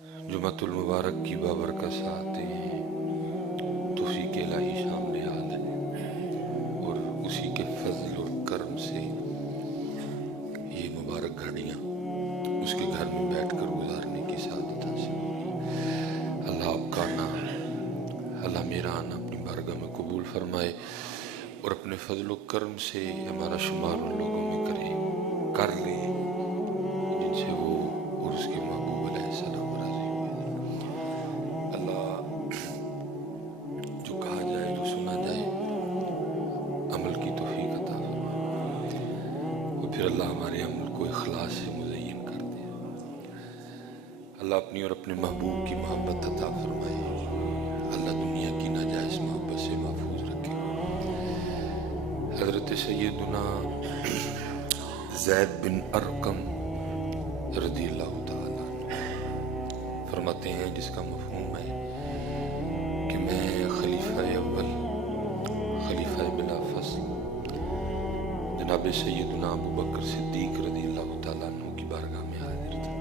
جمعۃ المبارک کی بابرکت ساعتیں توفیق الہی شام نہال ہے، اور اسی کے فضل اور کرم سے یہ مبارک گھڑیاں اس کے گھر میں بیٹھ کر گزارنے کی سعادت حاصل ہوئی۔ اللہ آپ کا آنا، اللہ میرا آنا اپنی بارگاہ میں قبول فرمائے، اور اپنے فضل و کرم سے ہمارا شمار ان لوگوں میں کر لے جن سے وہ اور اس کے محبوب علیہ السلام راضی ہوئے۔ اللہ جو کہا جائے، جو سنا جائے، عمل کی توفیق عطا فرمائے، اور پھر اللہ ہمارے عمل کو اخلاص سے مزین کر دے۔ اللہ اپنی اور اپنے محبوب کی محبت عطا فرمائے، اللہ دنیا کی ناجائز محبت سے محفوظ رکھے۔ حضرت سیدنا زید بن ارقم رضی اللہ تعالیٰ عنہ فرماتے ہیں، جس کا مفہوم ہے کہ میں خلیفہ اول، خلیفہ بلا فصل جناب سیدنا ابو بکر صدیق رضی اللہ تعالیٰ عنہ کی بارگاہ میں حاضر تھا۔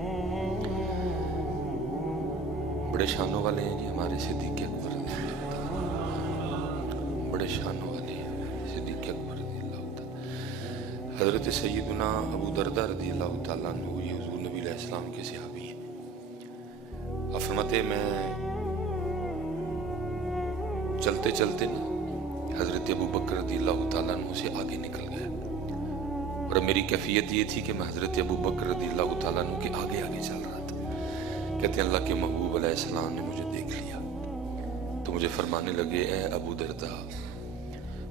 بڑے شانوں والے ہیں جی ہمارے صدیق اکبر رضی اللہ تعالیٰ عنہ، بڑے شانوں والے ہیں صدیق اکبر رضی اللہ تعالیٰ۔ حضرت سیدنا ابو دردہ رضی اللہ تعالیٰ عنہ یہ حضور نبی علیہ السلام کے صحابی ہیں۔ آپ فرماتے ہیں میں چلتے چلتے نا حضرت ابو بکر رضی اللہ تعالیٰ عنہ سے آگے نکل گیا، اور میری کیفیت یہ تھی کہ میں حضرت ابو بکر رضی اللہ تعالیٰ عنہ کے آگے آگے چل رہا تھا۔ کہتے ہیں اللہ کے محبوب علیہ السلام نے مجھے دیکھ لیا تو مجھے فرمانے لگے، اے ابو دردہ،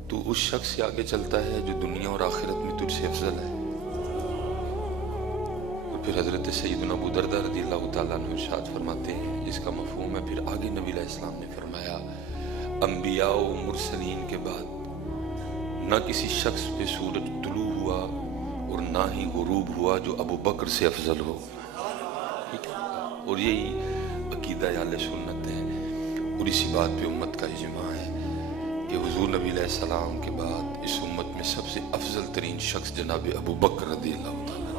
تو اس شخص سے آگے چلتا ہے جو دنیا اور آخرت میں تجھ سے افضل ہے۔ اور پھر حضرت سیدنا ابو دردہ رضی اللہ تعالیٰ عنہ ارشاد فرماتے ہیں، جس کا مفہوم ہے، پھر آگے نبی علیہ السلام نے فرمایا، انبیاء و مرسلین کے بعد نہ کسی شخص پہ سورج طلوع ہوا اور نہ ہی غروب ہوا جو ابو بکر سے افضل ہو۔ اور یہی عقیدہ اہل سنت ہے، اور اسی بات پہ امت کا اجماع ہے کہ حضور نبی علیہ السلام کے بعد اس امت میں سب سے افضل ترین شخص جناب ابو بکر رضی اللہ تعالیٰ عنہ۔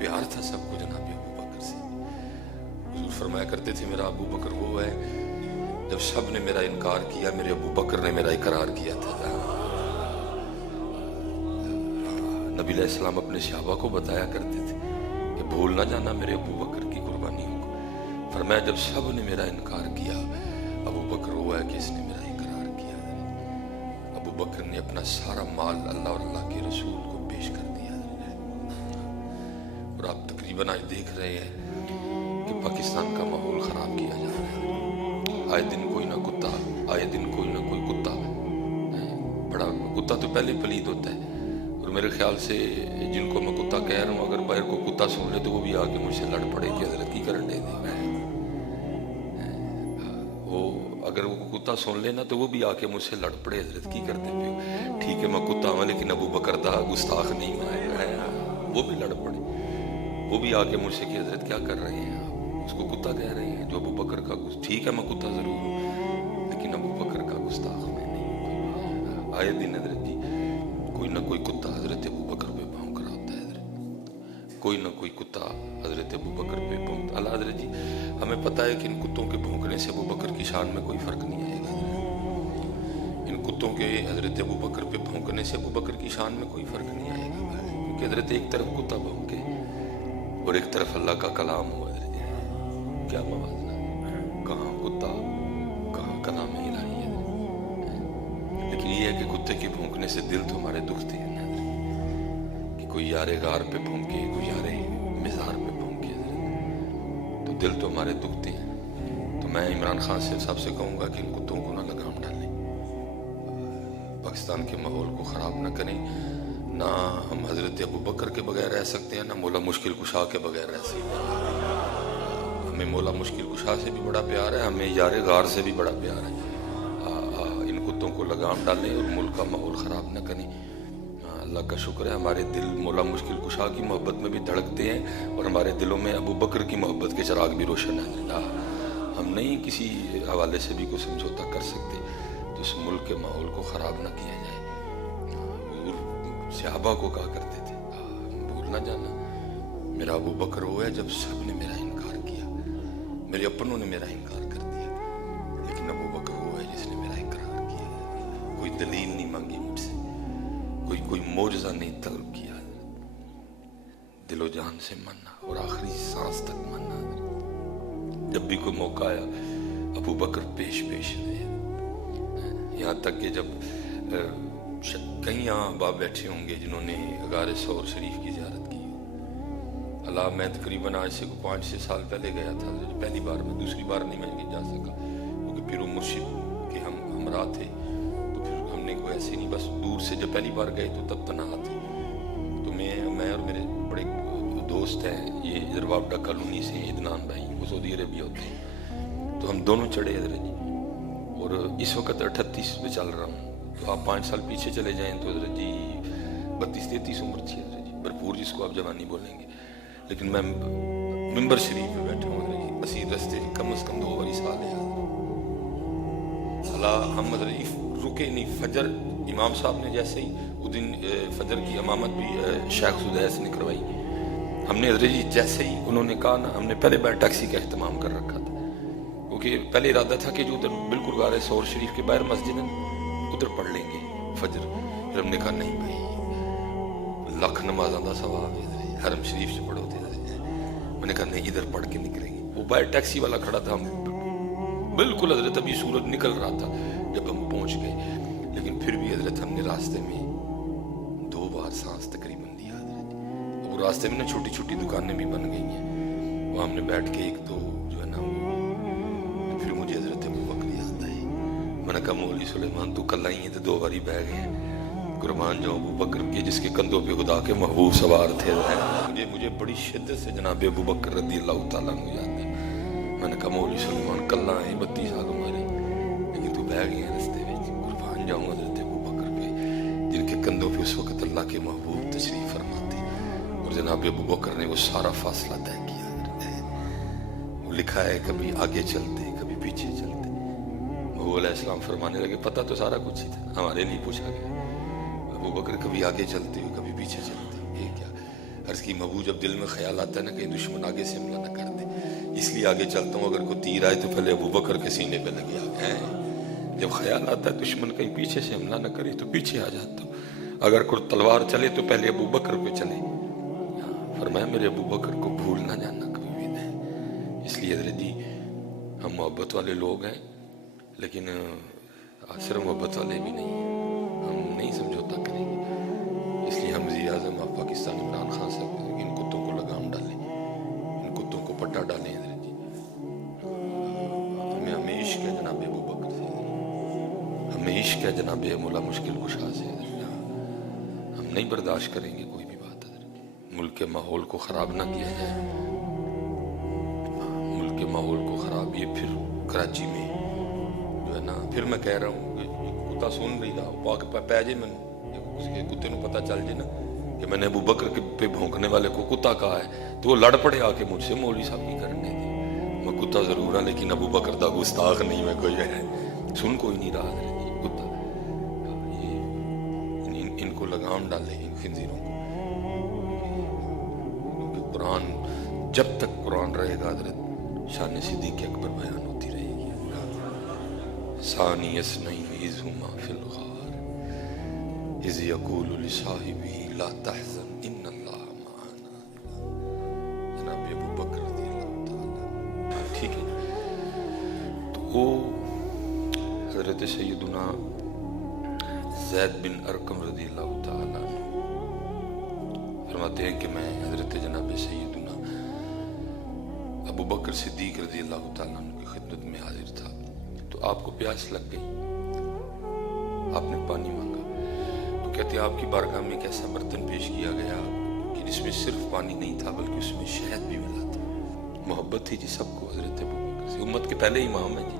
پیار تھا سب کو جناب ابو بکر سے۔ حضور فرمایا کرتے تھے، میرا ابو بکر وہ ہے جب سب نے میرا انکار کیا، میرے ابو بکر نے میرا اقرار کیا تھا۔ نبی علیہ السلام اپنے صحابہ کو بتایا کرتے تھے کہ بھول نہ جانا میرے ابو بکر کی قربانیوں کو۔ فرمایا جب سب نے میرا انکار کیا، ابو بکر وہ ہے کہ اس نے میرا اقرار کیا۔ ابو بکر نے اپنا سارا مال اللہ اور اللہ کے رسول کو پیش کر دیا۔ اور آپ تقریباً آج دیکھ رہے ہیں کہ پاکستان کا ماحول خراب کیا جا رہا ہے۔ آئے دن کوئی نہ کتا، آئے دن کوئی نہ کوئی کتا، بڑا کتا تو پہلے پلید ہوتا ہے، اور میرے خیال سے جن کو میں کتا کہہ رہا ہوں اگر باہر کو کتا سن لے تو وہ بھی آ کے مجھ سے لڑ پڑے کہ حضرت کی کرن دے دے۔ وہ اگر وہ کتا سن لینا تو وہ بھی آ کے مجھ سے لڑ پڑے، حضرت کی کرتے پہ ٹھیک ہے میں کتا ہوں لیکن ابو بکر دا گستاخ نہیں ہے، وہ بھی لڑ پڑے، وہ بھی آ کے مجھ سے کہ حضرت کیا کر رہے ہیں آپ، اس کو کتا کہہ رہے ہیں جو ابو بکر کا ٹھیک ہے میں کتا ضرور ہوں لیکن ابو بکر کا گستاخ میں نہیں ہوں۔ آئے دن حضرت جی کوئی نہ کوئی کتا حضرت ابو بکر پہ بھونک رہا ہوتا ہے، حضرت کوئی نہ کوئی کتا حضرت ابو بکر پہ بھونکتا۔ اللہ حضرت جی ہمیں پتہ ہے کہ ان کتوں کے بھونکنے سے ابو بکر کی شان میں کوئی فرق نہیں آئے گا۔ ان کتوں کے حضرت ابو بکر پہ بھونکنے سے ابو بکر کی شان میں کوئی فرق نہیں آئے گا، کیونکہ حضرت ایک طرف کتا بھونکے اور ایک طرف اللہ کا کلام ہو۔ حضرت کیا موازنہ، کہاں کتا کہاں کلام الہی ہے۔ لیکن یہ ہے کہ کتے کے بھونکنے سے دل تو ہمارے دکھتے ہیں کہ کوئی یار غار پہ بھونکے، کوئی یار مزار پہ بھونکے، تو دل تو ہمارے دکھتے ہیں۔ تو میں عمران خان صاحب سے کہوں گا کہ ان کتوں کو نہ لگام ڈالیں، پاکستان کے ماحول کو خراب نہ کریں۔ نہ ہم حضرت ابو بکر کے بغیر رہ سکتے ہیں، نہ مولا مشکل کشا کے بغیر رہ سکتے ہیں۔ ہمیں مولا مشکل کشا سے بھی بڑا پیار ہے، ہمیں یار غار سے بھی بڑا پیار ہے۔ ان کتوں کو لگام ڈالیں اور ملک کا ماحول خراب نہ کریں۔ اللہ کا شکر ہے ہمارے دل مولا مشکل کشا کی محبت میں بھی دھڑکتے ہیں، اور ہمارے دلوں میں ابو بکر کی محبت کے چراغ بھی روشن ہے۔ ہم نہیں کسی حوالے سے بھی کوئی سمجھوتا کر سکتے تو اس ملک کے ماحول کو خراب نہ کیا جائے۔ حضور صحابہ کو کہا کرتے تھے، بھول نہ جانا میرا ابو بکر وہ ہے جب سب نے میرا انکار کیا۔ میرے اپنوں نے میرا انکار کر دیا، لیکن ابو بکر وہ ہے جس نے میرا اقرار کیا، کوئی دلیل نہیں مانگی مجھ سے، کوئی معجزہ نہیں طلب کیا، دل و جان سے ماننا اور آخری سانس تک ماننا۔ جب بھی کوئی موقع آیا ابو بکر پیش رہے، یہاں تک کہ جب کئی یہاں باپ بیٹھے ہوں گے جنہوں نے غار ثور شریف کی زیارت کی، اللہ میں تقریباً آج سے 5-6 سال پہلے گیا تھا، پہلی بار میں، دوسری بار نہیں میں جا سکا کیونکہ پھر وہ مرشد کے ہم ہمراہ تھے، تو پھر ہم نے کوئی ایسے نہیں، بس دور سے جب پہلی بار گئے تو تب تنہا تھے، تو میں اور میرے بڑے دوست ہیں، یہ ادھر وابڈا کالونی سے عدنان بھائی، وہ سعودی عربیہ ہوتے ہیں، تو ہم دونوں چڑھے ادھر جی، اور اس وقت 38 پہ چل رہا ہوں، تو آپ 5 سال پیچھے چلے جائیں تو ادھر جی 32-33 عمر تھی ادھر جی، بھرپور جس کو آپ جوانی بولیں گے، لیکن میں ممبر شریف پہ بیٹھا ہوں ادھر جی، اسیر رستے کم از کم 2 باری سال ہے اللہ، ہم ادھر رکے نہیں، فجر امام صاحب نے جیسے ہی اس دن فجر کی امامت بھی شیخ سدیس نے کروائی، ہم نے ادھر جی جیسے ہی انہوں نے کہا نا، ہم نے پہلے بیٹھ ٹیکسی کا اہتمام کر رکھا تھا، کیونکہ پہلے ارادہ تھا کہ جو ادھر بالکل غار ثور شریف کے باہر مسجد ہے ادھر پڑھ لیں گے فجر، پھر ہم نے کہا نہیں بھائی لاکھ نمازاں دا ثواب ہے، حرم شریف سے پڑھو تھے، میں نے کہا نہیں ادھر پڑھ کے نکلیں گے، وہ باہر ٹیکسی والا کھڑا تھا، ہم بالکل حضرت ابھی سورج نکل رہا تھا جب ہم پہنچ گئے، لیکن پھر بھی حضرت ہم نے راستے میں 2 بار سانس تقریباً دیا حضرت، وہ راستے میں نا چھوٹی چھوٹی دکانیں بھی بن گئی ہیں، وہ ہم نے بیٹھ کے 1-2 جو ہے نا وہ، پھر مجھے حضرت ابو بکر یاد آئی، میں نے کہا مولوی سلیمان تو کل آئی ہیں تو 2 باری بہ گئے ہیں، قربان جاؤں ابو بکر کے جس کے کندھوں پہ خدا کے محبوب سوار تھے، مجھے بڑی شدت سے جناب ابو بکر رضی اللہ تعالیٰ عنہ یاد ہے، میں نے کہا مولوی سلیمان کل آئے 32 سال ہمارے، لیکن تو بہ گئے ہیں رستے میں، قربان جاؤں حضرت ابو بکر پہ جن کے کندھوں پہ اس وقت اللہ کے محبوب تشریف فرماتے، اور جناب ابو بکر نے وہ سارا فاصلہ طے کیا، وہ لکھا ہے کبھی آگے چلتے کبھی پیچھے چلتے، محبوب علیہ السلام فرمانے لگے پتہ تو سارا کچھ ہی تھا، ہمارے لیے پوچھا گیا، ابو بکر کبھی آگے چلتے ہو کبھی پیچھے چلتے، یہ کیا عرض کی محبوب جب دل میں خیال آتا ہے نا کہ دشمن آگے سے حملہ نہ کر دے اس لیے آگے چلتا ہوں، اگر کوئی تیر آئے تو پہلے ابو بکر کے سینے پہ لگے آگے، جب خیال آتا ہے دشمن کہیں پیچھے سے حملہ نہ کرے تو پیچھے آ جاتا ہوں، اگر کوئی تلوار چلے تو پہلے ابو بکر پہ چلے، فرمایا میرے ابو بکر کو بھول نہ جانا کبھی بھی نہیں، اس لیے حضرت جی ہم محبت والے لوگ ہیں، لیکن صرف محبت والے بھی نہیں ہیں، ہم نہیں سمجھوتا کریں گے، اس لیے ہم وزیر اعظم آپ پاکستان عمران خان صاحب ان کتوں کو لگام ڈالیں، ان کتوں کو پٹا ڈالیں حضرت جی، ہمیں عشق ہے جناب ابو بکر سے، ہمیں عشق ہے جناب مولا مشکل کشا سے، ہم نہیں برداشت کریں گے کوئی بھی بات، ملک کے ماحول کو خراب نہ کیا جائے، ملک کے ماحول کو خراب، یہ پھر کراچی میں جو ہے نا، پھر میں کہہ رہا ہوں کہ کتا سن رہی تھا پاک پہ جائے، میں اس کے کتے نو پتہ چل جائے نا کہ میں نے ابو بکر کے پہ بھونکنے والے کو کتا کہا ہے تو وہ لڑ پڑے آ کے مجھ سے، مولوی صاحب کی کرنے دے، میں کتا ضرور ہوں لیکن ابو بکر دا گستاخ نہیں، میں کوئی ہے سن کوئی نہیں رہا حضرت کتا، یہ ان کو لگام ڈالے ان خنزیروں کو، کیونکہ قرآن جب تک قرآن رہے گا حضرت شان صدیق اکبر بیان ہوتی رہے گی، ثانی اثنین اذ ہما فی الغار اذ یقول لصاحبہ لا تحزن ان اللہ معنا، جناب ابو بکر رضی اللہ تعالیٰ، ٹھیک ہے، تو وہ حضرت سیدنا زید بن ارقم رضی اللہ تعالیٰ فرماتے ہیں کہ میں حضرت جناب سیدنا ابو بکر صدیق رضی اللہ تعالیٰ عنہ کی خدمت میں حاضر تھا، تو آپ کو پیاس لگ گئی، آپ نے پانی مانگا، تو کہتے ہیں آپ کی بارگاہ میں ایک ایسا برتن پیش کیا گیا کہ جس میں صرف پانی نہیں تھا بلکہ اس میں شہد بھی ملا تھا، محبت تھی جی سب کو حضرت ابو بکر سے، امت کے پہلے امام ہیں جی،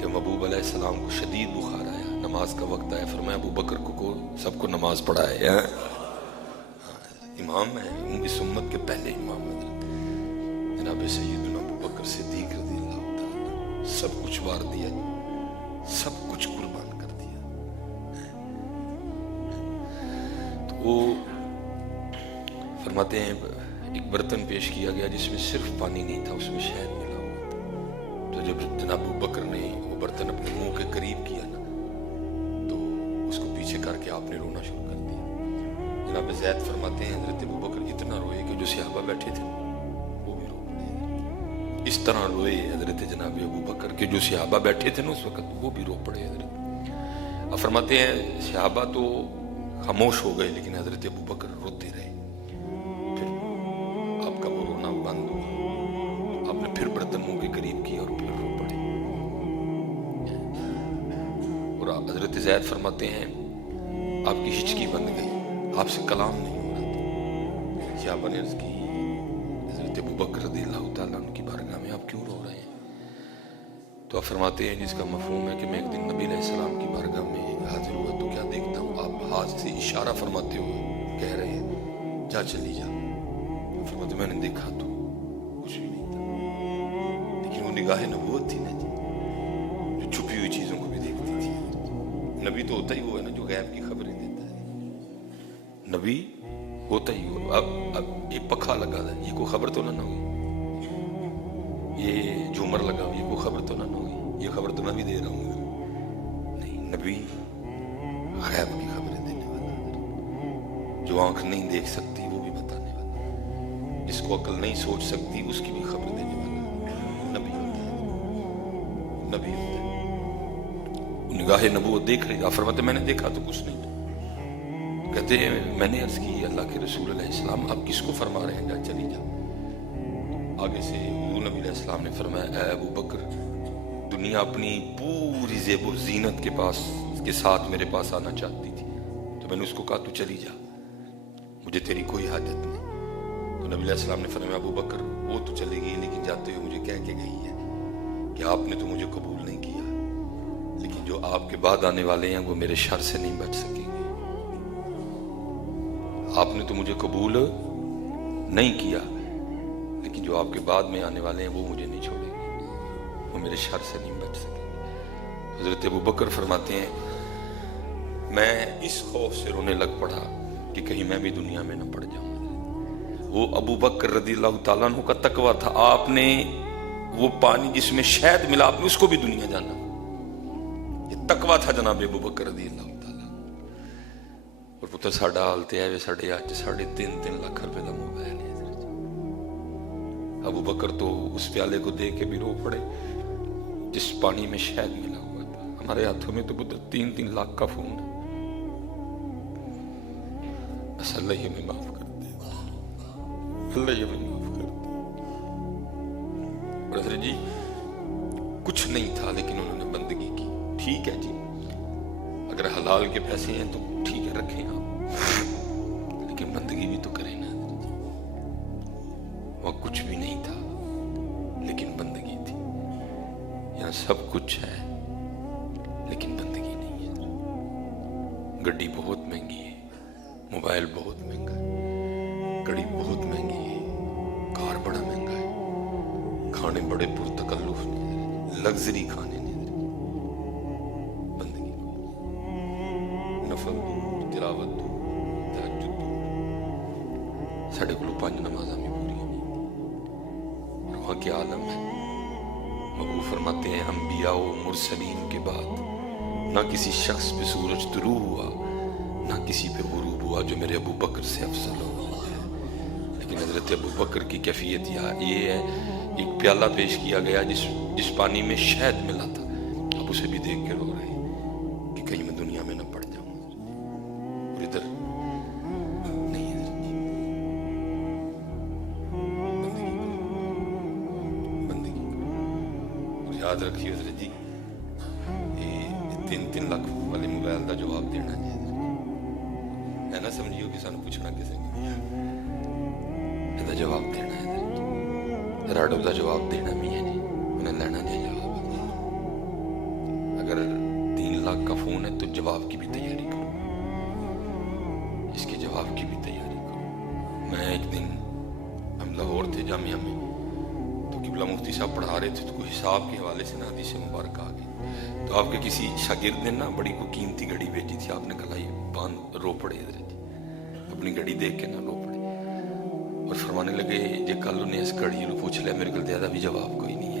جب محبوب علیہ السلام کو شدید بخار آیا، نماز کا وقت آیا، فرمایا ابو بکر کو سب کو نماز پڑھائے، امام ہے اس امت کے پہلے امام حضرت جناب سیدنا ابو بکر صدیق رضی اللہ تعالیٰ، سب کچھ وار دیا، سب کچھ قربان کر دیا، تو وہ فرماتے ہیں ایک برتن پیش کیا گیا جس میں صرف پانی نہیں تھا، اس میں شہد ملا ہوا تو جب جناب ابو بکر نے وہ برتن اپنے منہ کے قریب کیا نا تو اس کو پیچھے کر کے آپ نے رونا شروع کر دیا. جناب زید فرماتے ہیں حضرت ابو بکر اتنا روئے کہ جو صحابہ بیٹھے تھے وہ بھی رو پڑے. اس طرح روئے حضرت جناب ابو بکر کے جو صحابہ بیٹھے تھے نا اس وقت وہ بھی رو پڑے حضرت. اب فرماتے ہیں صحابہ تو خاموش ہو گئے لیکن حضرت ابو بکر روتے رہے. پھر آپ کا وہ رونا بند ہوا, آپ نے پھر برتن منہ کے قریب کیا اور پھر رو پڑے. اور حضرت زید فرماتے ہیں آپ کی ہچکی بند گئی, آپ سے کلام نہیں ہو رہا تھا. صحابہ نے عرض کی حضرت ابو بکر رضی اللہ تعالیٰ عنہ کی بارگاہ میں آپ کیوں رو رہے ہیں؟ تو آپ فرماتے ہیں جس کا مفہوم ہے کہ میں ایک دن نبی علیہ السلام کی بارگاہ میں حاضر ہوا تو کیا دیکھتا ہوں آپ ہاتھ سے اشارہ فرماتے ہوئے کہہ رہے ہیں جا چلی جا. فرماتے میں نے دیکھا تو کچھ بھی نہیں تھا, لیکن وہ نگاہ نبوت تھی نا جی, جو چھپی ہوئی چیزوں کو بھی دیکھتی تھی. نبی تو ہوتا ہی وہ ہے نا جو غیب کی خبریں دیتا ہے. نبی ہوتا ہی وہ. اب یہ پکھا لگا تھا, یہ کوئی خبر تو نہ ہوئی. یہ جھومر لگا ہو, یہ کوئی خبر تو نہ ہوئی. یہ خبر تو میں بھی دے رہا ہوں. نہیں, نبی غیب کی خبریں دینے والا, جو آنکھ نہیں دیکھ سکتی وہ بھی بتانے والا, جس کو عقل نہیں سوچ سکتی اس کی بھی خبر دینے والا نبی ہوتا ہے. نبی ہوتا ہے. نگاہ نبوت دیکھ رہی. آپ فرماتے میں نے دیکھا تو کچھ نہیں. کہتے ہیں میں نے عرض کی اللہ کے رسول علیہ السلام آپ کس کو فرما رہے ہیں جا چلی جا. آگے سے حضور نبی علیہ السلام نے فرمایا اے ابو بکر دنیا اپنی پوری زیب و زینت کے ساتھ میرے پاس آنا چاہتی تھی تو میں نے اس کو کہا تو چلی جا, مجھے تیری کوئی حاجت نہیں. تو نبی علیہ السلام نے فرمایا ابو بکر وہ تو چلی گئی لیکن جاتے ہوئے مجھے کہہ کے گئی ہے کہ آپ نے تو مجھے قبول نہیں کیا, لیکن جو آپ کے بعد آنے والے ہیں وہ میرے شر سے نہیں بچ سکیں گے. آپ نے تو مجھے قبول نہیں کیا لیکن جو آپ کے بعد میں آنے والے ہیں وہ مجھے نہیں چھوڑیں گے, وہ میرے شر سے نہیں بچ سکیں گے. حضرت ابو بکر فرماتے ہیں میں اس خوف سے رونے لگ پڑا کہ کہیں میں بھی دنیا میں نہ پڑ جاؤں. وہ ابو بکر رضی اللہ تعالیٰ عنہ کا تقویٰ تھا. آپ نے وہ پانی جس میں شہد ملا آپ نے اس کو بھی دنیا جانا, یہ تقویٰ تھا جناب ابو بکر رضی اللہ تعالیٰ. اور پتر ساڈا حال تے ہے ساڈے اج 3.5 لاکھ روپے کا موبائل ہے. ابو بکر تو اس پیالے کو دیکھ کے بھی رو پڑے جس پانی میں شہد ملا ہوا تھا. ہمارے ہاتھوں میں تو پتر 3 لاکھ کا فون ہے. بس اللہ یہ ہمیں معاف کر دے, اللہ یہ ہمیں معاف کر دے. اور حضرت جی کچھ نہیں تھا لیکن انہوں نے بندگی کی. ٹھیک ہے جی اگر حلال کے پیسے ہیں تو ٹھیک ہے رکھیں آپ, لیکن بندگی بھی تو کریں نا. وہاں کچھ بھی نہیں تھا لیکن بندگی تھی. یہاں سب کچھ ہے لیکن بندگی نہیں ہے. گڈی بہت مہنگی ہے, موبائل بہت مہنگا ہے, گڑی بہت مہنگی ہے, کار بڑا مہنگا ہے, کھانے بڑے پرتکلف نے, لگژری کھانے نے. بندگی نفل دو, تلاوت دو, تہجد دو. ساڈے کولوں 5 نمازاں بھی پوریاں نہیں. اور وہاں کے عالم ہے. مغو فرماتے ہیں انبیاء و مرسلین کے بعد نہ کسی شخص پہ سورج طلوع ہوا نہ کسی پہ غروب ہوا جو میرے ابو بکر سے افضل ہو. لیکن حضرت ابو بکر کی کیفیت یہ ہے, ایک پیالہ پیش کیا گیا جس پانی میں شہد ملا تھا, اب اسے بھی دیکھ کے رو رہے ہیں کہ کہیں میں دنیا میں نہ پڑ جاؤں. اور ادھر نہیں حضرت جی, بندگی اور یاد رکھیے حضرت جی یہ 3 لاکھ والے موبائل کا جواب دینا چاہیے. ہے نہ سمجھیو کہ سانو پوچھنا کسے یہ جواب دینا ہے. راڈو کا جواب دینا بھی ہے جی, انہیں لینا چاہیے جواب. اگر 3 لاکھ کا فون ہے تو جواب کی بھی تیاری کرو, اس کے جواب کی بھی تیاری کرو. میں ایک دن ہم لاہور تھے جامعہ میں تو قبلہ مفتی صاحب پڑھا رہے تھے تو کوئی حساب کے حوالے سے نا حدیث مبارک آ گئی. تو آپ کے کسی شاگرد نے نا بڑی کوئی قیمتی گھڑی بھیجی تھی. آپ نے کہا یہ باندھ رو پڑے حضرت, اپنی گھڑی دیکھ کے نہ رو پڑے. اور فرمانے لگے جے کل انہیں اس گھڑی کو پوچھ لیا میرے کو زیادہ بھی جواب کوئی نہیں ہے.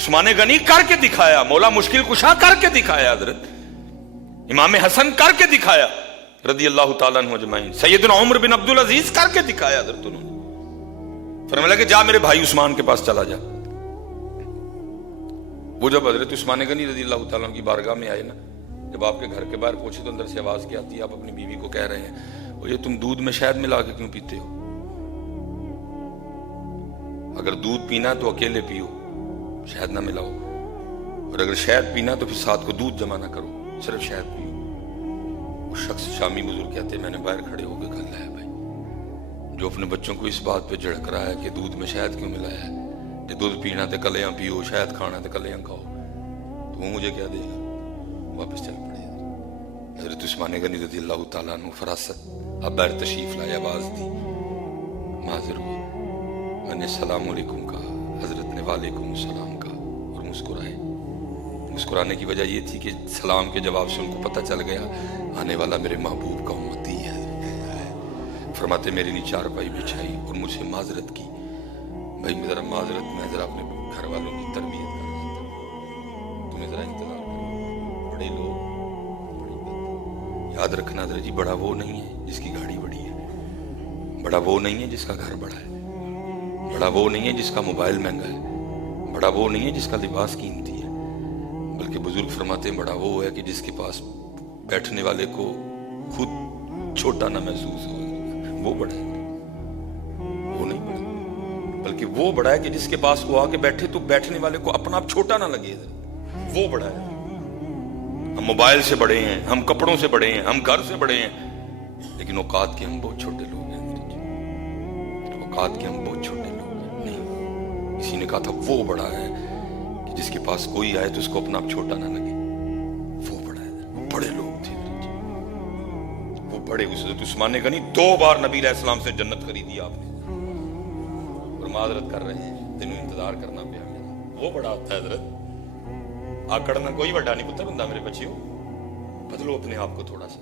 عثمان غنی کر کے دکھایا, مولا مشکل کشا کر کے دکھایا, حضرت امام حسن کر کے دکھایا رضی اللہ تعالیٰ عنہ اجمعین, سیدنا عمر بن عبد العزیز کر کے دکھایا حضرت. انہوں نے فرمایا کہ جا میرے بھائی عثمان کے پاس چلا جا. وہ جب حضرت عثمان غنی رضی اللہ تعالیٰ عنہ کی بارگاہ میں آئے نا, جب آپ کے گھر کے باہر پہنچے تو اندر سے آواز کیا آتی ہے, آپ اپنی بیوی کو کہہ رہے ہیں وہ یہ تم دودھ میں شہد ملا کے کیوں پیتے ہو؟ اگر دودھ پینا تو اکیلے پیو, شہد نہ ملاؤ, اور اگر شہد پینا تو پھر ساتھ کو دودھ جمع نہ کرو, صرف شہد پیو. وہ شخص شامی بزرگ کہتے ہیں میں نے باہر کھڑے ہو کے کہا ہے بھائی جو اپنے بچوں کو اس بات پہ جھڑک رہا ہے کہ دودھ میں شہد کیوں ملایا ہے, کہ دودھ پینا تو کلیاں پیو, شہد کھانا تو کلیاں کھاؤ, تو وہ مجھے کیا دے گا؟ واپس چل پڑے. حضرت عثمان غنی رضی اللہ تعالیٰ عنہ فراست اب باہر تشریف لائے, آواز دی, حاضر ہوئے, میں نے السلام علیکم کہا, حضرت نے وعلیکم السلام کہا اور مسکرائے. مسکرانے کی وجہ یہ تھی کہ سلام کے جواب سے ان کو پتہ چل گیا آنے والا میرے محبوب کا امتی ہے. فرماتے میرے لیے چارپائی بچھائی اور مجھ سے معذرت کی, بھائی ذرا معذرت, میں ذرا اپنے گھر والوں کی تربیت کر رہا تھا, تمہیں ذرا انتظار کرو, بڑے لوگ بڑی بات. یاد رکھنا حضرت جی, بڑا وہ نہیں ہے جس کی گاڑی بڑی ہے, بڑا وہ نہیں ہے جس کا گھر بڑا ہے, بڑا وہ نہیں ہے جس کا موبائل مہنگا ہے, بڑا وہ نہیں ہے جس کا لباس قیمتی ہے, بلکہ بزرگ فرماتے ہیں بڑا وہ ہے کہ جس کے پاس بیٹھنے والے کو خود چھوٹا نہ محسوس ہو, وہ بڑا ہے. وہ نہیں بڑا, بلکہ وہ بڑا ہے کہ جس کے پاس وہ آ کے بیٹھے تو بیٹھنے والے کو اپنا آپ چھوٹا نہ لگے, وہ بڑا ہے. ہم موبائل سے بڑے ہیں, ہم کپڑوں سے بڑے ہیں, ہم گھر سے بڑے ہیں, لیکن اوقات کے ہم بہت چھوٹے لوگ ہیں. اوقات کے ہم بہت چھوٹے لوگ ہیں. نہیں, کسی نے کہا تھا وہ بڑا ہے کہ جس کے پاس کوئی آئے تو اس کو اپنا آپ چھوٹا نہ لگے, وہ بڑا ہے. وہ بڑے لوگ تھے, وہ بڑے. حضرت عثمان غنی 2 بار نبی علیہ السلام سے جنت خریدی آپ نے, اور معذرت کر رہے ہیں, تینوں انتظار کرنا پیا میرا. وہ بڑا ہوتا ہے حضرت, آکڑنا کوئی بڑا نہیں پتر بندہ. میرے بچیوں بدلو اپنے آپ کو تھوڑا سا,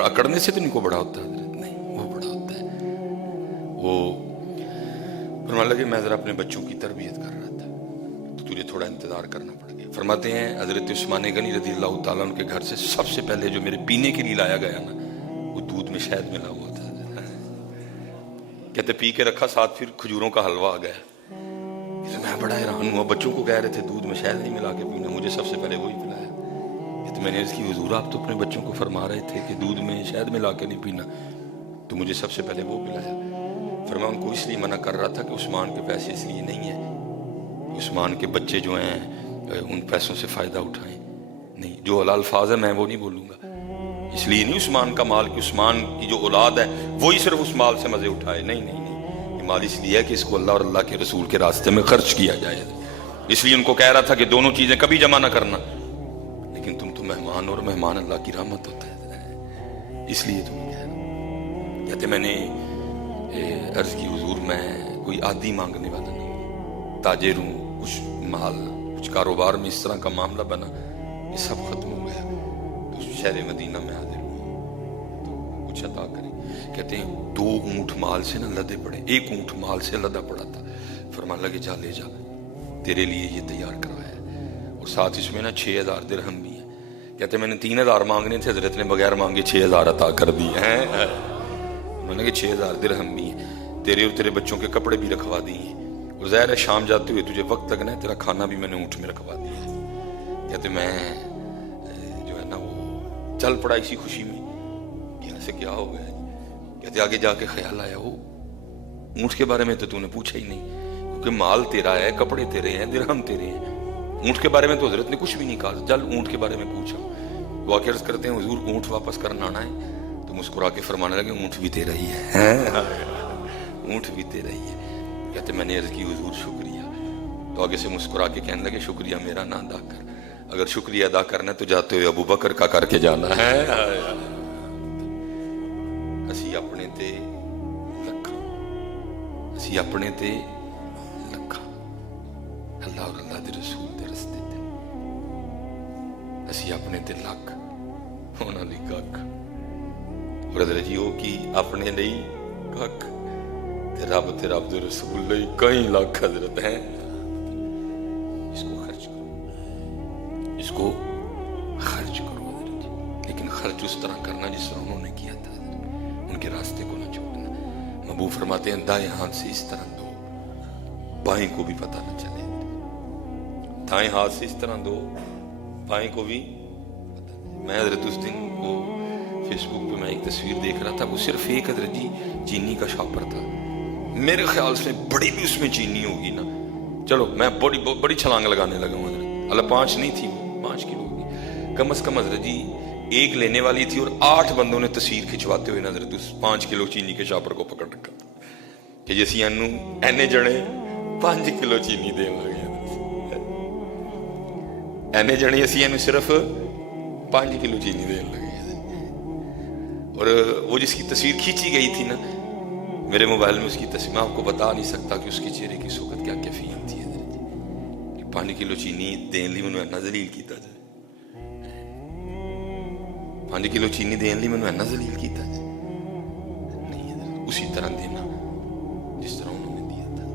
اکڑنے سے تو نہیں کو بڑا ہوتا حضرت, نہیں, وہ بڑا ہوتا ہے. وہ فرمانے لگے میں ذرا اپنے بچوں کی تربیت کر رہا تھا تو تجھے تھوڑا انتظار کرنا پڑ گیا. فرماتے ہیں حضرت عثمان غنی رضی اللہ تعالیٰ عنہ کے گھر سے سب سے پہلے جو میرے پینے کے لیے لایا گیا نا, وہ دودھ میں شہد ملا ہوا تھا. کہتے پی کے رکھا, ساتھ پھر کھجوروں کا حلوہ آ گیا. میں بڑا حیران ہوا, بچوں کو کہہ رہے تھے دودھ میں شہد نہیں ملا کے پینا, مجھے سب سے پہلے وہی پلایا. تو میں نے عرض کی حضور آپ تو اپنے بچوں کو فرما رہے تھے کہ دودھ میں شہد ملا کے نہیں پینا, تو مجھے سب سے پہلے وہ پلایا. فرمایا ان کو اس لیے منع کر رہا تھا کہ عثمان کے پیسے اس لیے نہیں ہیں, عثمان کے بچے جو ہیں ان پیسوں سے فائدہ اٹھائیں, نہیں, جو حلال الفاظ ہے میں وہ نہیں بولوں گا. اس لیے نہیں عثمان کا مال کہ عثمان کی جو اولاد ہے وہی صرف اس مال سے مزے اٹھائے, نہیں نہیں نہیں, یہ مال اس لیے ہے کہ اس کو اللہ اور اللہ کے رسول کے راستے میں خرچ کیا جائے. اس لیے ان کو کہہ رہا تھا کہ دونوں چیزیں کبھی جمع نہ کرنا, لیکن تم تو مہمان, اور مہمان اللہ کی رحمت ہوتا ہے, اس لیے تم کہہ رہے. کہتے میں نے عرض کی حضور میں کوئی عادی مانگنے والا نہیں, تاجر ہوں, کچھ مال کچھ کاروبار میں اس طرح کا معاملہ بنا, یہ سب ختم ہو گیا, تو شہر مدینہ میں حاضر ہوں تو کچھ عطا کریں. کہتے ہیں 2 اونٹ مال سے نہ لدے پڑے, 1 اونٹ مال سے لدا پڑا تھا. فرمان لگے جا لے جا, تیرے لیے یہ تیار کروایا ہے, اور ساتھ اس میں نا 6000 درہم بھی ہیں. کہتے میں نے 3000 مانگنے تھے, حضرت نے بغیر مانگے 6000 عطا کر دیے ہیں. میں نے کہا 6000 درہم بھی ہیں, تیرے اور تیرے بچوں کے کپڑے بھی رکھوا دیے, اور ظاہر ہے شام جاتے ہوئے تجھے وقت لگنا ہے, تیرا کھانا بھی میں نے اونٹ میں رکھوا دیا ہے. کہتے میں جو ہے نا وہ چل پڑا اسی خوشی میں, یہاں سے کیا ہو گیا. کہتے آگے جا کے خیال آیا وہ اونٹ کے بارے میں تو نے پوچھا ہی نہیں, کیونکہ مال تیرا ہے, کپڑے تیرے ہیں, درہم تیرے ہیں, اونٹ کے بارے میں تو حضرت نے کچھ بھی نہیں کہا. چل اونٹ کے بارے میں پوچھا. وہ آ کے عرض کرتے ہیں حضور اونٹ واپس کرنا آنا ہے, تو مسکرا کے فرمانے لگے اونٹ بھی تیرا ہی ہے, اونٹ بھی تیرا ہی ہے. کہتے میں نے عرض کی حضور شکریہ, تو آگے سے مسکرا کے کہنے لگے شکریہ میرا نہ ادا کر, اگر شکریہ ادا کرنا ہے تو جاتے ہوئے ابو بکر کا کر کے جانا ہے. اسی اپنے تے لکھاں, اسی اپنے تے لکھاں, اللہ اور اللہ دے رسول دے رستے تے اسی اپنے تے لکھ ہونا لی کک, اور حضرت جی وہ کی اپنے لئی کک رب تے رب دے رسول لئی کئی لاکھ حضرت ہیں، اس کو خرچ کرو، اس کو خرچ کرو حضرت جی، لیکن خرچ اس طرح کرنا جس طرح انہوں نے کیا تھا حضرت، ان کے راستے کو نہ چھوڑنا۔ محبوب فرماتے ہیں دائیں ہاتھ سے اس طرح دو بائیں کو بھی پتہ نہ چلے، دائیں ہاتھ سے اس طرح دو بائیں کو بھی پتہ نہیں۔ میں حضرت اس دن وہ فیس بک پہ میں ایک تصویر دیکھ رہا تھا، وہ صرف ایک حضرت جی چینی کا شاپر تھا، میرے خیال سے بڑی بھی اس میں چینی ہوگی نا، چلو میں بڑی چھلانگ لگانے لگا ہوں حضرت، اللہ 5 نہیں تھی، وہ 5 کلو ہوگی کم از کم حضرت جی، ایک لینے والی تھی اور 8 بندوں نے تصویر کھنچواتے ہوئے حضرت اس 5 کلو چینی کے شاپر کو پکڑ رکھا تھا کہ جیسی اینے جنے 5 کلو چینی دے لگے، اینے جنے اسی اینو صرف 5 کلو چینی دے لگے۔ اور وہ جس کی تصویر کھینچی گئی تھی نا میرے موبائل میں، اس کی تصویر میں آپ کو بتا نہیں سکتا کہ اس کے چہرے کی اس وقت کیا کیفیت تھی حضرت جی، 5 کلو چینی دین لی میں اینا ذلیل کیتا جائے، 5 کلو چینی دین لی میں اینا ذلیل کیتا جائے نہیں حضرت، اسی طرح دینا جس طرح انہوں نے دیا تھا،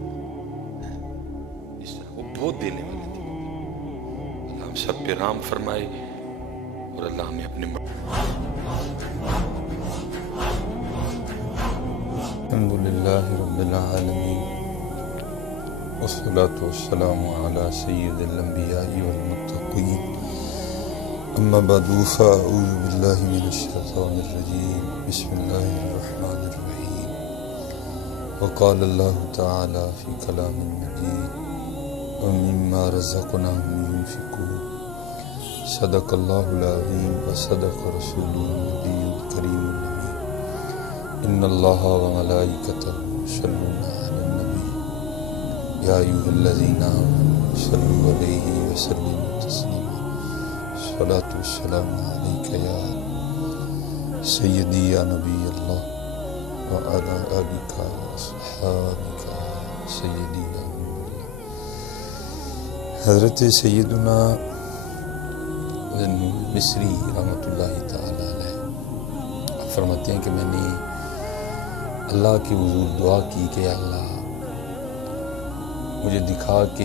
جس طرح وہ بہت دینے والے تھے۔ اللہ ہم سب پہ رحم فرمائے اور اللہ ہمیں اپنے الحمدللہ رب العالمین والصلاة والسلام على سید الانبیاء والمتقین، اما بعد فاعوذ باللہ من الشیطان الرجیم، بسم اللہ الرحمن الرحیم۔ وقال اللہ تعالی فی کلام المجید ومما رزقناہم ينفقون، صدق اللہ العظیم وصدق رسول النبی الکریم الامین۔ ان اللہ وملائکتہ یصلون علی النبی یا ایھا الذین آمنوا صلوا علیہ وسلموا تسلیما، الصلاۃ والسلام علیک یا سیدی یا نبی اللہ وعلی آلک واصحابک سیدی یا نبی اللہ۔ حضرت سیدنا ذوالنور مصری رحمۃ اللہ تعالی علیہ فرماتے ہیں کہ میں نے اللہ کے حضور دعا کی کہ اللہ مجھے دکھا کہ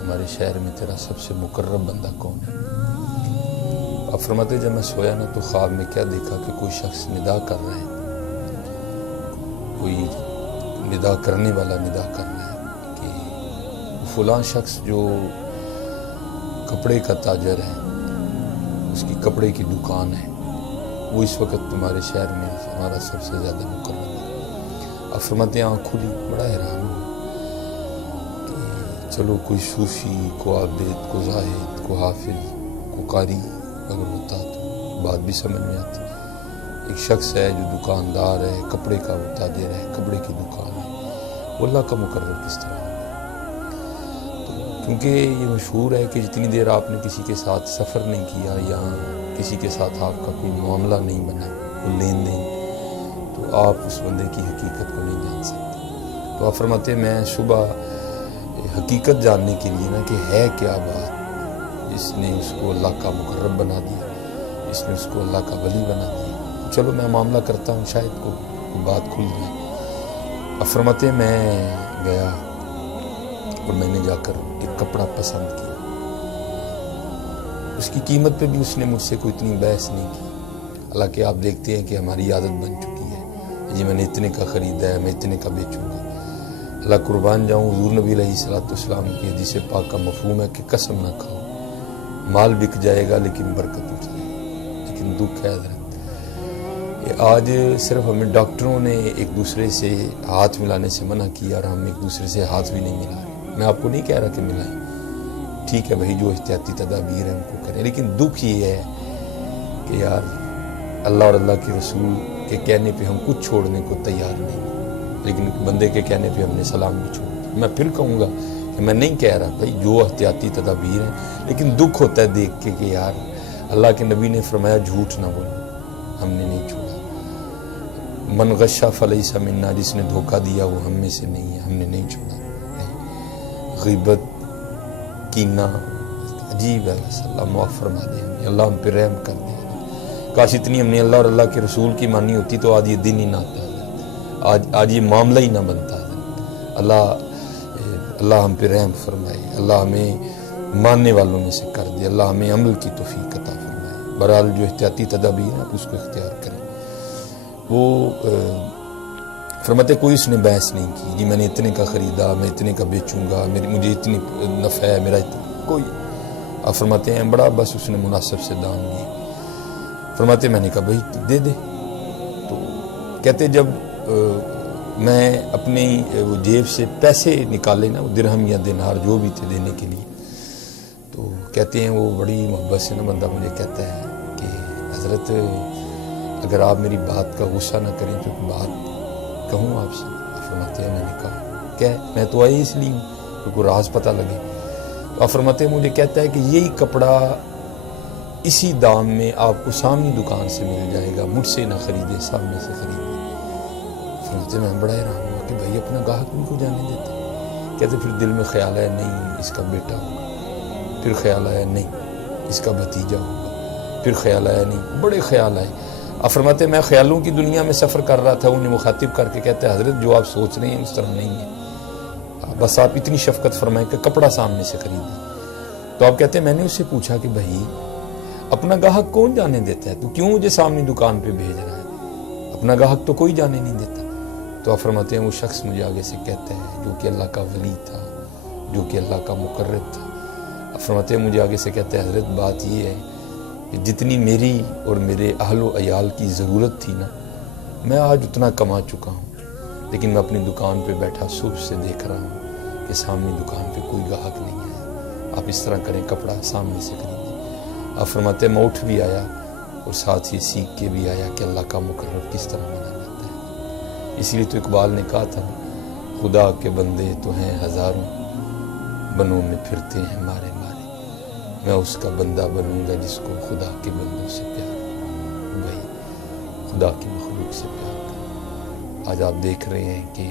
ہمارے شہر میں تیرا سب سے مقرب بندہ کون ہے۔ اب فرماتے جب میں سویا نا تو خواب میں کیا دیکھا کہ کوئی شخص ندا کر رہا ہے، کوئی ندا کرنے والا ندا کر رہا ہے کہ فلاں شخص جو کپڑے کا تاجر ہے، اس کی کپڑے کی دکان ہے، وہ اس وقت تمہارے شہر میں ہمارا سب سے زیادہ مقرب ہے۔ اب فرماتے ہیں آنکھ کھلی، بڑا حیران ہوں کہ چلو کوئی صوفی، کو عابد، کو زاہد، کو حافظ، کو قاری اگر ہوتا تو بات بھی سمجھ میں آتی۔ ایک شخص ہے جو دکاندار ہے، کپڑے کا وہ تاجر ہے، کپڑے کی دکان ہے، وہ اللہ کا مقرر کس طرح ہوگا؟ کیونکہ یہ مشہور ہے کہ جتنی دیر آپ نے کسی کے ساتھ سفر نہیں کیا یا کسی کے ساتھ آپ کا کوئی معاملہ نہیں بنا، کوئی لین دین، تو آپ اس بندے کی حقیقت کو نہیں جان سکتے۔ تو آپ فرماتے ہیں میں صبح حقیقت جاننے کے لیے نا کہ ہے کیا بات جس نے اس کو اللہ کا مقرب بنا دیا، جس نے اس کو اللہ کا ولی بنا دیا، چلو میں معاملہ کرتا ہوں شاید کو بات کھل جائے۔ آپ فرماتے ہیں میں گیا اور میں نے جا کر ایک کپڑا پسند کیا، اس کی قیمت پہ بھی اس نے مجھ سے کوئی اتنی بحث نہیں کی، حالانکہ آپ دیکھتے ہیں کہ ہماری عادت بن چکی ہے جی میں نے اتنے کا خریدا ہے، میں اتنے کا بیچوں گا۔ اللہ قربان جاؤں، حضور نبی علیہ السلام کی حدیث پاک کا مفہوم ہے کہ قسم نہ کھاؤ، مال بک جائے گا لیکن برکت اٹھ جائے گی۔ لیکن دکھ ہے حضرت، یہ آج صرف ہمیں ڈاکٹروں نے ایک دوسرے سے ہاتھ ملانے سے منع کیا اور ہم ایک دوسرے سے ہاتھ بھی نہیں ملا رہے۔ میں آپ کو نہیں کہہ رہا کہ ملائیں، ٹھیک ہے بھائی، جو احتیاطی تدابیر ہیں ان کو کریں، لیکن دکھ یہ ہے کہ یار اللہ اور اللہ کے رسول کے کہنے پہ ہم کچھ چھوڑنے کو تیار نہیں، لیکن بندے کے کہنے پہ ہم نے سلام بھی چھوڑ دیا۔ میں پھر کہوں گا کہ میں نہیں کہہ رہا بھائی جو احتیاطی تدابیر ہیں، لیکن دکھ ہوتا ہے دیکھ کے کہ یار اللہ کے نبی نے فرمایا جھوٹ نہ بولو، ہم نے نہیں چھوڑا۔ من غشا فلیس منا، جس نے دھوکہ دیا وہ ہم میں سے نہیں ہے، ہم نے نہیں چھوڑا۔ غیبت، کینہ، عجیب ہے، بس اللہ معاف فرما دے ہمیں، اللہ ہم پہ رحم کر دے۔ کاش اتنی ہم نے اللہ اور اللہ کے رسول کی مانی ہوتی تو آج یہ دن ہی نہ آتا، آج یہ معاملہ ہی نہ بنتا۔ اللہ ہم پہ رحم فرمائے، اللہ ہمیں ماننے والوں میں سے کر دے، اللہ ہمیں عمل کی توفیق عطا فرمائے۔ بہرحال جو احتیاطی تدابیر ہیں اس کو اختیار کریں۔ وہ فرماتے کوئی اس نے بحث نہیں کی، جی میں نے اتنے کا خریدا، میں اتنے کا بیچوں گا، مجھے اتنی نفع ہے، میرا کوئی۔ آپ فرماتے ہیں بڑا بس اس نے مناسب سے دام دیے۔ فرماتے میں نے کہا بھائی دے دے۔ تو کہتے جب میں اپنی وہ جیب سے پیسے نکالے نا، وہ درہم یا دینار جو بھی تھے دینے کے لیے، تو کہتے ہیں وہ بڑی محبت سے نا بندہ مجھے کہتا ہے کہ حضرت اگر آپ میری بات کا غصہ نہ کریں تو بات کہوں آپ سے۔ آپ فرماتے ہیں میں نے کہا کیا؟ میں تو آئی اس لیے ہوں کہ کوئی راز پتہ لگے۔ تو آپ فرماتے ہیں مجھے کہتا ہے کہ یہی کپڑا اسی دام میں آپ کو سامنے دکان سے مل جائے گا، مجھ سے نہ خریدے، سامنے سے خریدے۔ فرماتے میں بڑا حیران ہوا کہ بھائی اپنا گاہک نہیں کو جانے دیتے۔ کہتے پھر دل میں خیال آیا نہیں اس کا بیٹا ہوگا، پھر خیال آیا نہیں اس کا بھتیجا ہوگا، پھر خیال آیا نہیں، بڑے خیال آئے۔ آپ فرماتے میں خیالوں کی دنیا میں سفر کر رہا تھا، انہیں مخاطب کر کے کہتے ہیں حضرت جو آپ سوچ رہے ہیں اس طرح نہیں ہے، بس آپ اتنی شفقت فرمائیں کہ کپڑا سامنے سے خریدیں۔ تو آپ کہتے ہیں میں نے اس سے پوچھا کہ بھائی اپنا گاہک کون جانے دیتا ہے، تو کیوں مجھے سامنے دکان پہ بھیج رہا ہے؟ اپنا گاہک تو کوئی جانے نہیں دیتا۔ تو آپ فرماتے ہیں وہ شخص مجھے آگے سے کہتا ہے جو کہ اللہ کا ولی تھا، جو کہ اللہ کا مقرب تھا۔ آپ فرماتے ہیں مجھے آگے سے کہتا ہے حضرت بات یہ ہے کہ جتنی میری اور میرے اہل و عیال کی ضرورت تھی نا، میں آج اتنا کما چکا ہوں، لیکن میں اپنی دکان پہ بیٹھا صبح سے دیکھ رہا ہوں کہ سامنے دکان پہ کوئی گاہک نہیں ہے، آپ اس طرح کریں کپڑا سامنے سے خریدیں۔ آپ فرماتے ہیں میں اٹھ بھی آیا اور ساتھ ہی سیکھ کے بھی آیا کہ اللہ کا مقرب کس طرح مانا جاتا ہے۔ اس لیے تو اقبال نے کہا تھا خدا کے بندے تو ہیں ہزاروں، بنوں میں پھرتے ہیں مارے مارے، میں اس کا بندہ بنوں گا جس کو خدا کے بندوں سے پیار ہو۔ بھائی خدا کی مخلوق سے پیار کرو۔ آج آپ دیکھ رہے ہیں کہ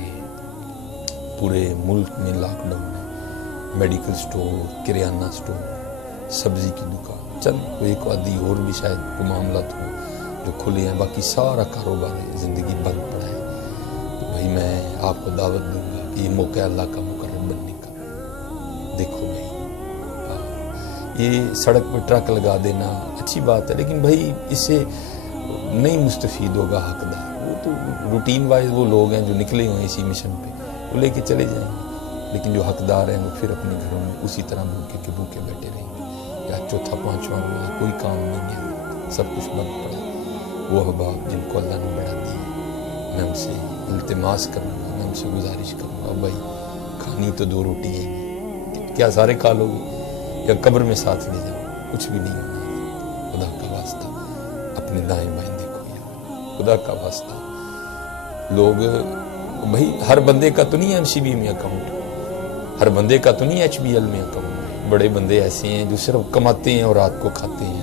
پورے ملک میں لاک ڈاؤن ہے، میڈیکل سٹور، کریانہ سٹور، سبزی کی دکان، چند ایک آدھی اور بھی شاید کوئی معاملات ہو جو کھلے ہیں، باقی سارا کاروبار زندگی بند پڑا ہے۔ تو بھائی میں آپ کو دعوت دوں گا کہ یہ موقع اللہ کا مقرب بننے کا۔ دیکھو بھائی یہ سڑک پہ ٹرک لگا دینا اچھی بات ہے، لیکن بھائی اس سے نہیں مستفید ہوگا حقدار۔ وہ تو روٹین وائز وہ لوگ ہیں جو نکلے ہوئے ہیں اسی مشن پہ، وہ لے کے چلے جائیں گے، لیکن جو حقدار ہیں وہ پھر اپنے گھروں میں اسی طرح بھوکے کے بھوکے بیٹھے رہیں گے۔ یا چوتھا پانچواں روزہ کوئی کام نہیں ہے، سب کچھ بند پڑا ہے۔ وہ احباب جن کو اللہ نے بڑھا دی ہے، میں ان سے التماس کروں گا، میں ان سے گزارش کروں گا بھائی کھانی تو دو روٹی ہے، کیا سارے کھا لو گے یا قبر میں ساتھ لے جاؤ؟ کچھ بھی نہیں ہونا۔ خدا کا واسطہ اپنے دائیں بائیں دیکھو یار، خدا کا واسطہ۔ لوگ بھائی ہر بندے کا تو نہیں MCB میں اکاؤنٹ، ہر بندے کا تو نہیں HBL میں اکاؤنٹ۔ بڑے بندے ایسے ہیں جو صرف کماتے ہیں اور رات کو کھاتے ہیں۔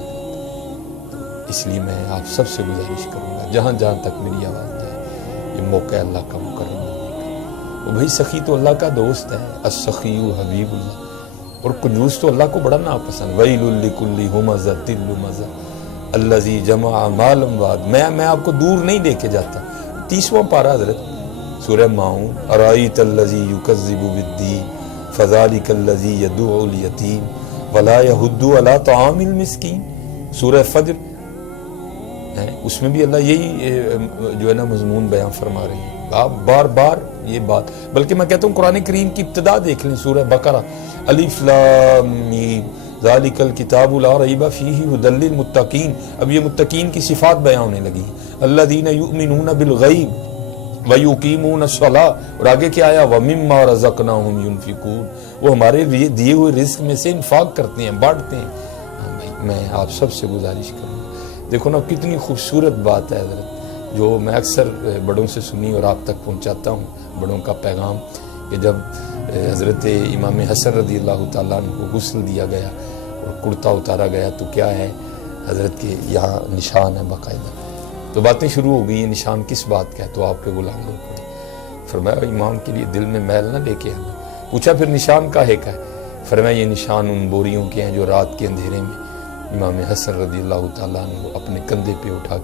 اس لیے میں آپ سب سے گزارش کروں گا جہاں جہاں تک میری آواز جائے، یہ موقع اللہ کا مقرر بننے کا۔ وہ بھائی سخی تو اللہ کا دوست ہے، السخی حبیب اللہ، اور کنجوس تو اللہ کو بڑا ناپسند۔ ویل لکل ہمزۃ لمزہ الذی جمع مالا وعد۔ میں آپ کو دور نہیں لے کے جاتا۔ 30واں پارہ حضرت سورہ ماؤن، ارائیت الذی یکذب بالدین فذلک الذی یدعو الیتیم ولا یحض علی طعام المسکین۔ سورہ فجر ہے، اس میں بھی اللہ یہی جو ہے نا مضمون بیان فرما رہے ہیں۔ آپ بار بار یہ بات، بلکہ میں کہتا ہوں قرآن کریم کی ابتدا دیکھ لیں، سورہ بقرہ، الف لام میم ذالک الکتاب لا ریب فیہ ھدی للمتقین۔ اب یہ متقین کی صفات بیان ہونے لگی، الذین یؤمنون بالغیب وَيُقِيمُونَ الصَّلَاةَ، اور آگے کیا آیا وَمِمَّا رَزَقْنَاهُمْ يُنْفِقُونَ، وہ ہمارے دیے ہوئے رزق میں سے انفاق کرتے ہیں، بانٹتے ہیں۔ ہاں بھائی میں آپ سب سے گزارش کروں گا، دیکھو نا کتنی خوبصورت بات ہے حضرت، جو میں اکثر بڑوں سے سنی اور آپ تک پہنچاتا ہوں، بڑوں کا پیغام، کہ جب حضرت امام حسن رضی اللہ تعالیٰ عنہ کو غسل دیا گیا اور کرتا اتارا گیا تو کیا ہے حضرت کے یہاں نشان ہے باقاعدہ۔ تو باتیں شروع ہو گئی، یہ نشان کس بات کا ہے؟ تو آپ کے غلام لوگ پڑے۔ فرمایا امام کے لیے دل میں میل نہ لے کے آنا۔ پوچھا پھر نشان کاہے کا ہے؟ فرمایا یہ نشان ان بوریوں کے ہیں جو رات کے اندھیرے میں امام حسن رضی اللہ تعالیٰ عنہ اپنے کندھے پہ اٹھا